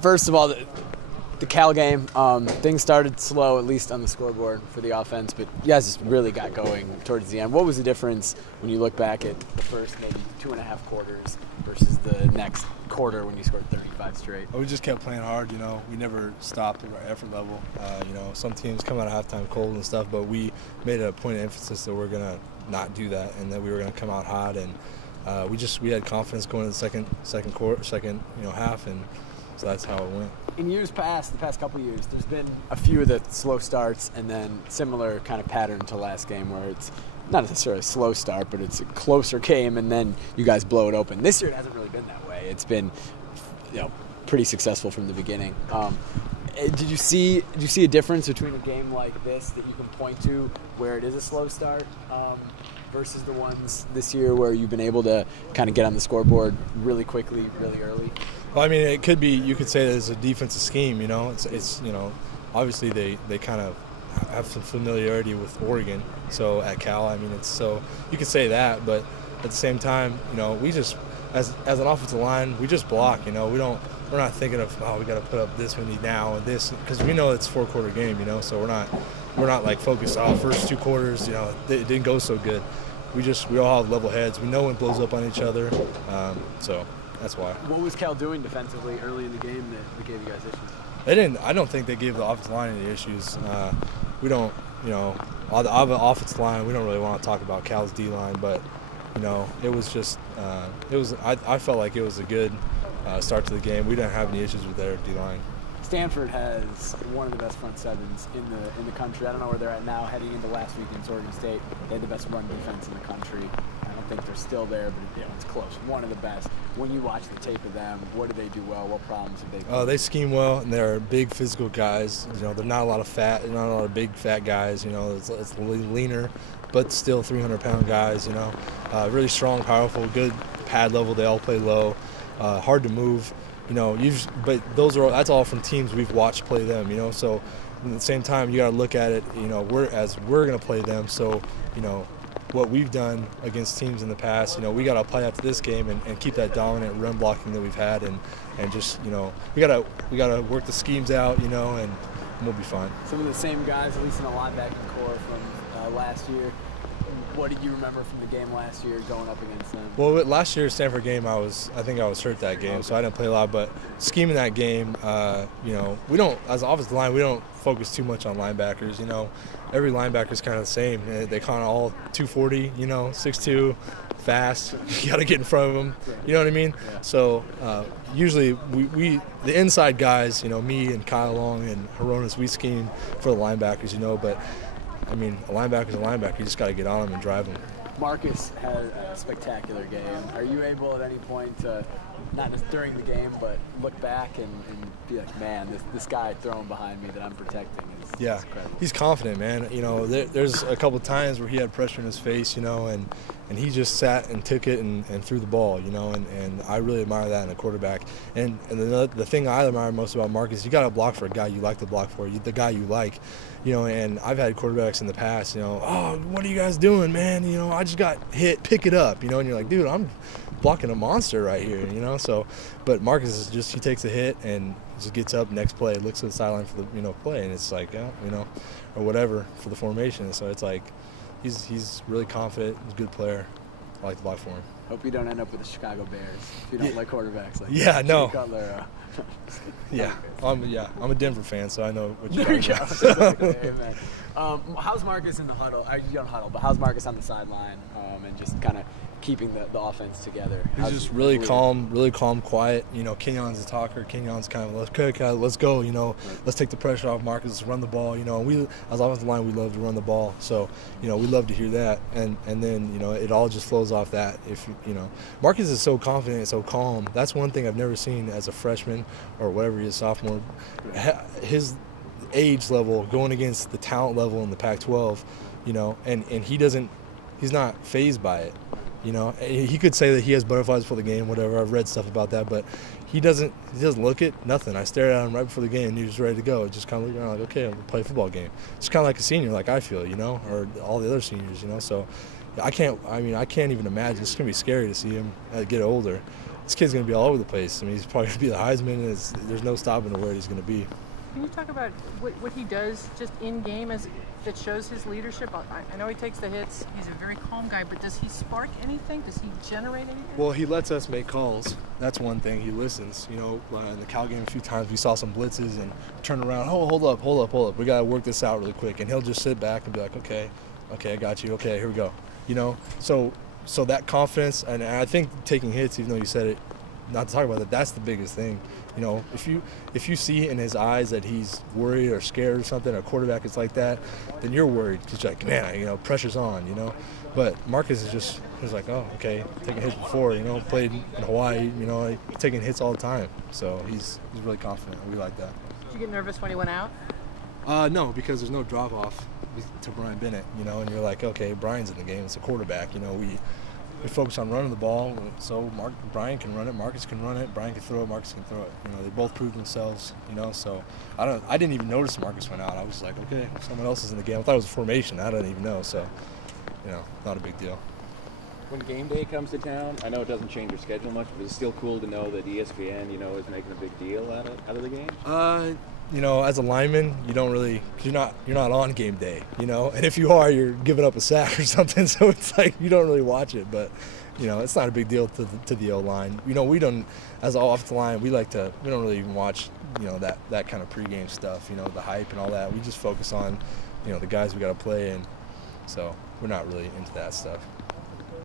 First of all, the Cal game, things started slow, at least on the scoreboard for the offense, but you guys just really got going towards the end. What was the difference when you look back at the first maybe 2.5 quarters versus the next quarter when you scored 35 straight? We just kept playing hard, We never stopped at our effort level. Some teams come out of halftime cold and stuff, but we made a point of emphasis that we're going to not do that and that we were going to come out hot. And we had confidence going into the second half, and so that's how it went. In years past, the past couple of years, there's been a few of the slow starts and then similar kind of pattern to last game where it's not necessarily a slow start, but it's a closer game and then you guys blow it open. This year it hasn't really been that way. It's been, pretty successful from the beginning. Did you see a difference between a game like this that you can point to where it is a slow start versus the ones this year where you've been able to kind of get on the scoreboard really quickly, really early? Well, I mean, you could say that it's a defensive scheme, It's obviously they kind of have some familiarity with Oregon. So at Cal, you could say that, but at the same time, we just, as an offensive line, we just block, we're not thinking of, we got to put up this many now and this, because we know it's a 4-quarter game, so we're not like focused on first 2 quarters, it didn't go so good. We all have level heads. We know when it blows up on each other, so that's why. What was Cal doing defensively early in the game that gave you guys issues? I don't think they gave the offensive line any issues. We don't, on the offensive line, we don't really want to talk about Cal's D-line, but, it was just, I felt like it was a good start to the game. We didn't have any issues with their D-line. Stanford has one of the best front sevens in the country. I don't know where they're at now heading into last week against Oregon State. They had the best run defense in the country. I don't think they're still there, but it's close. One of the best. When you watch the tape of them, what do they do well? What problems have they faced? They scheme well, and they're big physical guys. They're not a lot of fat, not a lot of big fat guys. It's leaner, but still 300-pound guys. Really strong, powerful, good pad level. They all play low, hard to move. But that's all from teams we've watched play them. So at the same time, you got to look at it. We're going to play them. So what we've done against teams in the past, we got to apply that to this game and keep that dominant run blocking that we've had, and just we got to work the schemes out, and we'll be fine. Some of the same guys, at least in the linebacking core from last year. What did you remember from the game last year going up against them? Well, last year's Stanford game, I think I was hurt that game, so I didn't play a lot. But scheming that game, we don't, as an offensive line, we don't focus too much on linebackers. Every linebacker's kind of the same. They kind of all 240, 6'2", fast. You got to get in front of them. You know what I mean? Yeah. So usually we the inside guys, me and Kyle Long and Horonis, we scheme for the linebackers, but a linebacker's a linebacker. You just got to get on them and drive them. Marcus had a spectacular game. Are you able at any point to, not just during the game, but look back and be like, man, this guy throwing behind me that I'm protecting is incredible. He's confident, man. There's a couple times where he had pressure in his face, and he just sat and took it and threw the ball, and I really admire that in a quarterback. And the thing I admire most about Marcus, you got to block for a guy you like to block for, the guy you like. And I've had quarterbacks in the past, oh, what are you guys doing, man? I just got hit, pick it up, and you're like, dude, I'm blocking a monster right here, So, but Marcus is just, he takes a hit and just gets up next play, looks at the sideline for the, play, and it's like, or whatever for the formation. So it's like, he's really confident, he's a good player. I like to block for him. Hope you don't end up with the Chicago Bears if you don't like quarterbacks like no. Cutler. I'm a Denver fan, so I know what you're talking about. Amen. How's Marcus in the huddle? You don't huddle, but how's Marcus on the sideline and just kind of keeping the offense together? He's just really calm, quiet. Kenyon's a talker. Kenyon's kind of, okay, let's go. Let's take the pressure off Marcus. Let's run the ball. We, as offensive line, we love to run the ball. So, we love to hear that. And then, it all just flows off that. If Marcus is so confident and so calm. That's one thing I've never seen as a freshman or whatever he is, sophomore. His age level going against the talent level in the Pac-12, and he's not fazed by it. He could say that he has butterflies before the game, whatever. I've read stuff about that, but he doesn't look at nothing. I stared at him right before the game, and he was ready to go. Just kind of looked around like, okay, I'm going to play a football game. It's kind of like a senior, like I feel, or all the other seniors, So I can't even imagine. It's going to be scary to see him get older. this kid's going to be all over the place. I mean, he's probably going to be the Heisman, and there's no stopping where he's going to be. Can you talk about what he does just in game that shows his leadership? I know he takes the hits. He's a very calm guy, but does he spark anything? Does he generate anything? Well, he lets us make calls. That's one thing. He listens. You know, in the Cal game a few times we saw some blitzes and turn around. Oh, hold up. We got to work this out really quick. And he'll just sit back and be like, okay, I got you. Okay, here we go. You know, so that confidence, and I think taking hits, even though you said it, not to talk about that, that's the biggest thing. You know, if you see in his eyes that he's worried or scared or something, a quarterback is like that, then you're worried. Because you're like, man, you know, pressure's on, you know. But Marcus he's like, oh, okay, taking hits before, you know, played in Hawaii, you know, like, taking hits all the time. So he's really confident. We like that. Did you get nervous when he went out? No, because there's no drop-off to Brian Bennett, you know, and you're like, okay, Brian's in the game. It's a quarterback, you know. We focus on running the ball, so Brian can run it, Marcus can run it, Brian can throw it, Marcus can throw it. You know, they both proved themselves, you know, so I didn't even notice Marcus went out. I was like, okay, someone else is in the game. I thought it was a formation. I didn't even know, so, you know, not a big deal. When game day comes to town, I know it doesn't change your schedule much, but it's still cool to know that ESPN, you know, is making a big deal out of the game? You know, as a lineman, you don't really, cause you're not on game day, you know, and if you are, you're giving up a sack or something, so it's like you don't really watch it, but, you know, it's not a big deal to the O-line. You know, we don't, as an offensive line, we don't really even watch, you know, that kind of pregame stuff, you know, the hype and all that. We just focus on, you know, the guys we got to play, and so we're not really into that stuff.